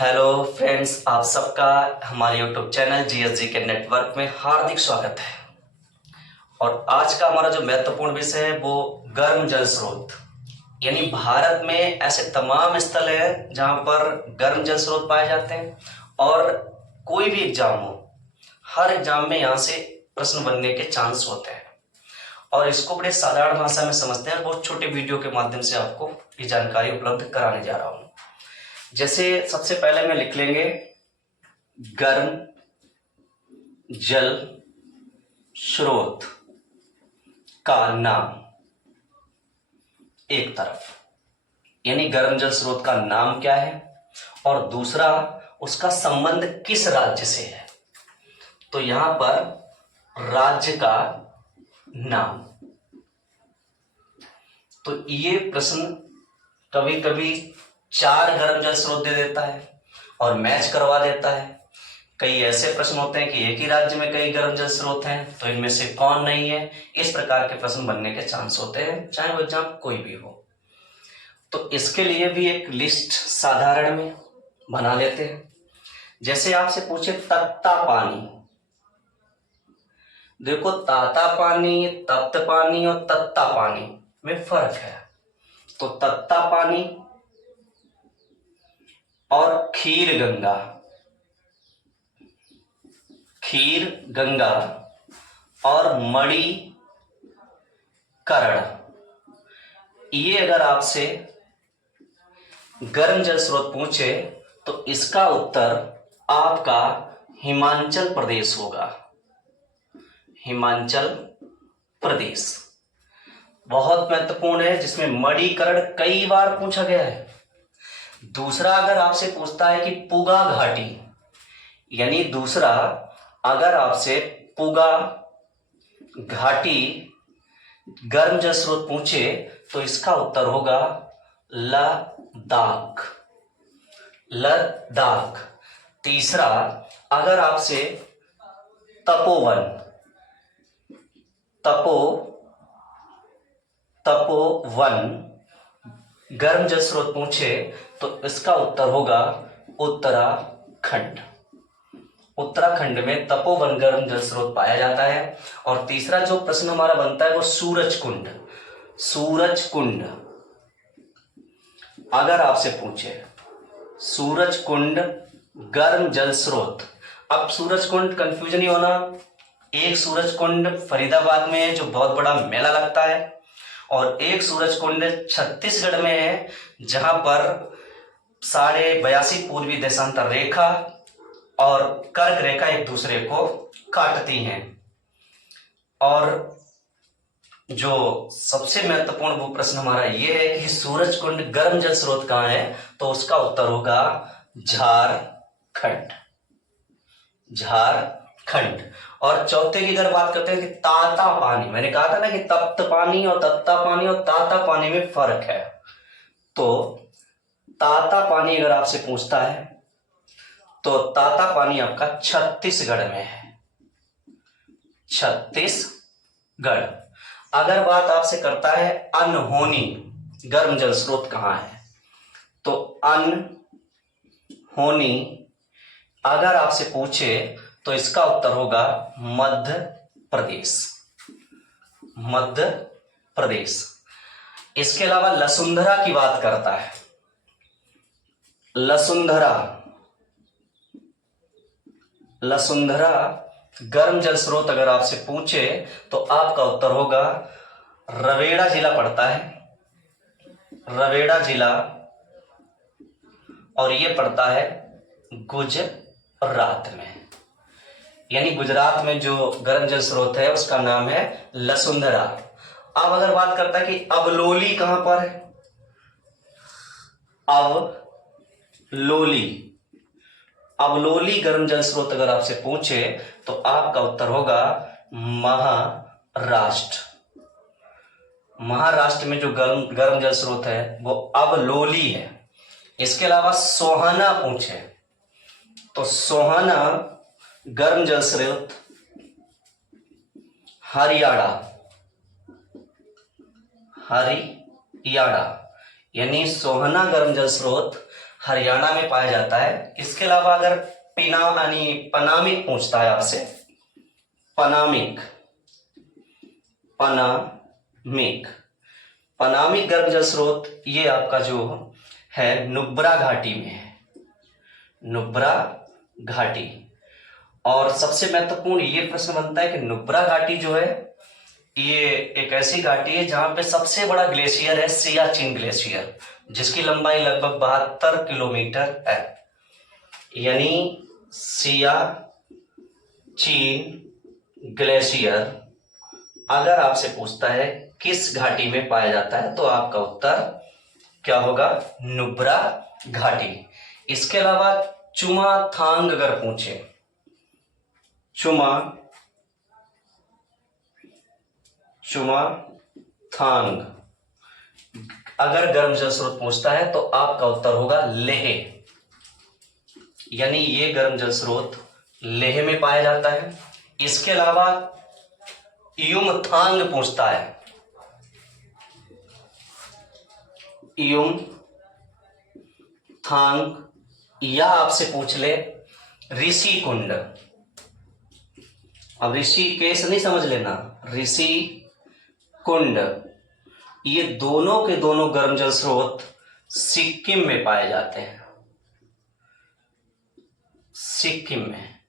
Hello friends, आप सबका हमारे यूट्यूब चैनल जीएसजी के नेटवर्क में हार्दिक स्वागत है। और आज का हमारा जो महत्वपूर्ण विषय है वो गर्म जल स्रोत, यानी भारत में ऐसे तमाम स्थल है जहां पर गर्म जल स्रोत पाए जाते हैं। और कोई भी एग्जाम हो, हर एग्जाम में यहाँ से प्रश्न बनने के चांस होते हैं। और इसको बड़े साधारण भाषा में समझते हैं। बहुत छोटे वीडियो के माध्यम से आपको ये जानकारी उपलब्ध कराने जा रहा हूँ। जैसे सबसे पहले में लिख लेंगे गर्म जल स्रोत का नाम एक तरफ, यानी गर्म जल स्रोत का नाम क्या है, और दूसरा उसका संबंध किस राज्य से है। तो यहां पर राज्य का नाम। तो ये प्रश्न कभी कभी 4 गर्म जल स्रोत दे देता है और मैच करवा देता है। कई ऐसे प्रश्न होते हैं कि एक ही राज्य में कई गर्म जल स्रोत हैं, तो इनमें से कौन नहीं है। इस प्रकार के प्रश्न बनने के चांस होते हैं, चाहे वो एग्जाम कोई भी हो। तो इसके लिए भी एक लिस्ट साधारण में बना लेते हैं। जैसे आपसे पूछे तत्ता पानी, देखो ताता पानी, तप्त पानी और तत्ता पानी में फर्क है। तो तत्ता पानी और खीर गंगा और मणि करण, ये अगर आपसे गर्म जल स्रोत पूछे तो इसका उत्तर आपका हिमाचल प्रदेश होगा। हिमाचल प्रदेश बहुत महत्वपूर्ण है, जिसमें मणिकरण कई बार पूछा गया है। दूसरा, अगर आपसे पूछता है कि पुगा घाटी, यानी दूसरा अगर आपसे पुगा घाटी गर्म जल स्रोत पूछे तो इसका उत्तर होगा लद्दाख। तीसरा, अगर आपसे तपोवन गर्म जल स्रोत पूछे तो इसका उत्तर होगा उत्तराखंड में तपोवन गर्म जल स्रोत पाया जाता है। और तीसरा जो प्रश्न हमारा बनता है वो सूरज कुंड अगर आपसे पूछे सूरज कुंड गर्म जल स्रोत। अब सूरज कुंड कंफ्यूजन नहीं होना, एक सूरज कुंड फरीदाबाद में है जो बहुत बड़ा मेला लगता है, और एक सूरज कुंड छत्तीसगढ़ में है जहां पर 82.5 पूर्वी देशांतर रेखा और कर्क रेखा एक दूसरे को काटती हैं। और जो सबसे महत्वपूर्ण वो प्रश्न हमारा ये है कि सूरज कुंड गर्म जल स्रोत कहां है, तो उसका उत्तर होगा झारखंड। और चौथे की अगर बात करते हैं कि ताता पानी, मैंने कहा था ना कि तप्त पानी और तत्ता पानी और ताता पानी में फर्क है। तो ताता पानी अगर आपसे पूछता है तो ताता पानी आपका छत्तीसगढ़ में है। छत्तीसगढ़। अगर बात आपसे करता है अनहोनी गर्म जल स्रोत कहां है, तो अनहोनी अगर आपसे पूछे तो इसका उत्तर होगा मध्य प्रदेश। इसके अलावा लसुंधरा की बात करता है। लसुंधरा गर्म जल स्रोत अगर आपसे पूछे तो आपका उत्तर होगा रवेड़ा जिला पड़ता है, रवेड़ा जिला, और ये पड़ता है गुजरात में। यानी गुजरात में जो गर्म जल स्रोत है उसका नाम है लसुंधरा। अब अगर बात करता है कि अबलोली कहां पर है, अबलोली गर्म जल स्रोत अगर आपसे पूछे तो आपका उत्तर होगा महाराष्ट्र में जो गर्म जल स्रोत है वो अबलोली है। इसके अलावा सोहाना पूछे तो सोहाना गर्म जल स्रोत हरियाणा, यानी सोहाना गर्म जल स्रोत हरियाणा में पाया जाता है। इसके अलावा अगर पनामिक पूछता है आपसे, पनामिक पनामिक गर्म जल स्रोत ये आपका जो है नुब्रा घाटी में है, नुब्रा घाटी। और सबसे महत्वपूर्ण ये प्रश्न बनता है कि नुब्रा घाटी जो है ये एक ऐसी घाटी है जहां पे सबसे बड़ा ग्लेशियर है सियाचिन ग्लेशियर, जिसकी लंबाई लगभग 72 किलोमीटर है। यानी सियाचिन ग्लेशियर अगर आपसे पूछता है किस घाटी में पाया जाता है तो आपका उत्तर क्या होगा, नुब्रा घाटी। इसके अलावा चुमाथांग अगर पूछे, चुमाथांग अगर गर्म जल स्रोत पूछता है तो आपका उत्तर होगा लेह। यानी ये गर्म जल स्रोत लेह में पाया जाता है। इसके अलावा युमथांग पूछता है, युमथांग, या आपसे पूछ ले ऋषि कुंड। अब ऋषिकेश नहीं समझ लेना, ऋषि कुंड, ये दोनों के दोनों गर्म जल स्रोत सिक्किम में पाए जाते हैं, सिक्किम में।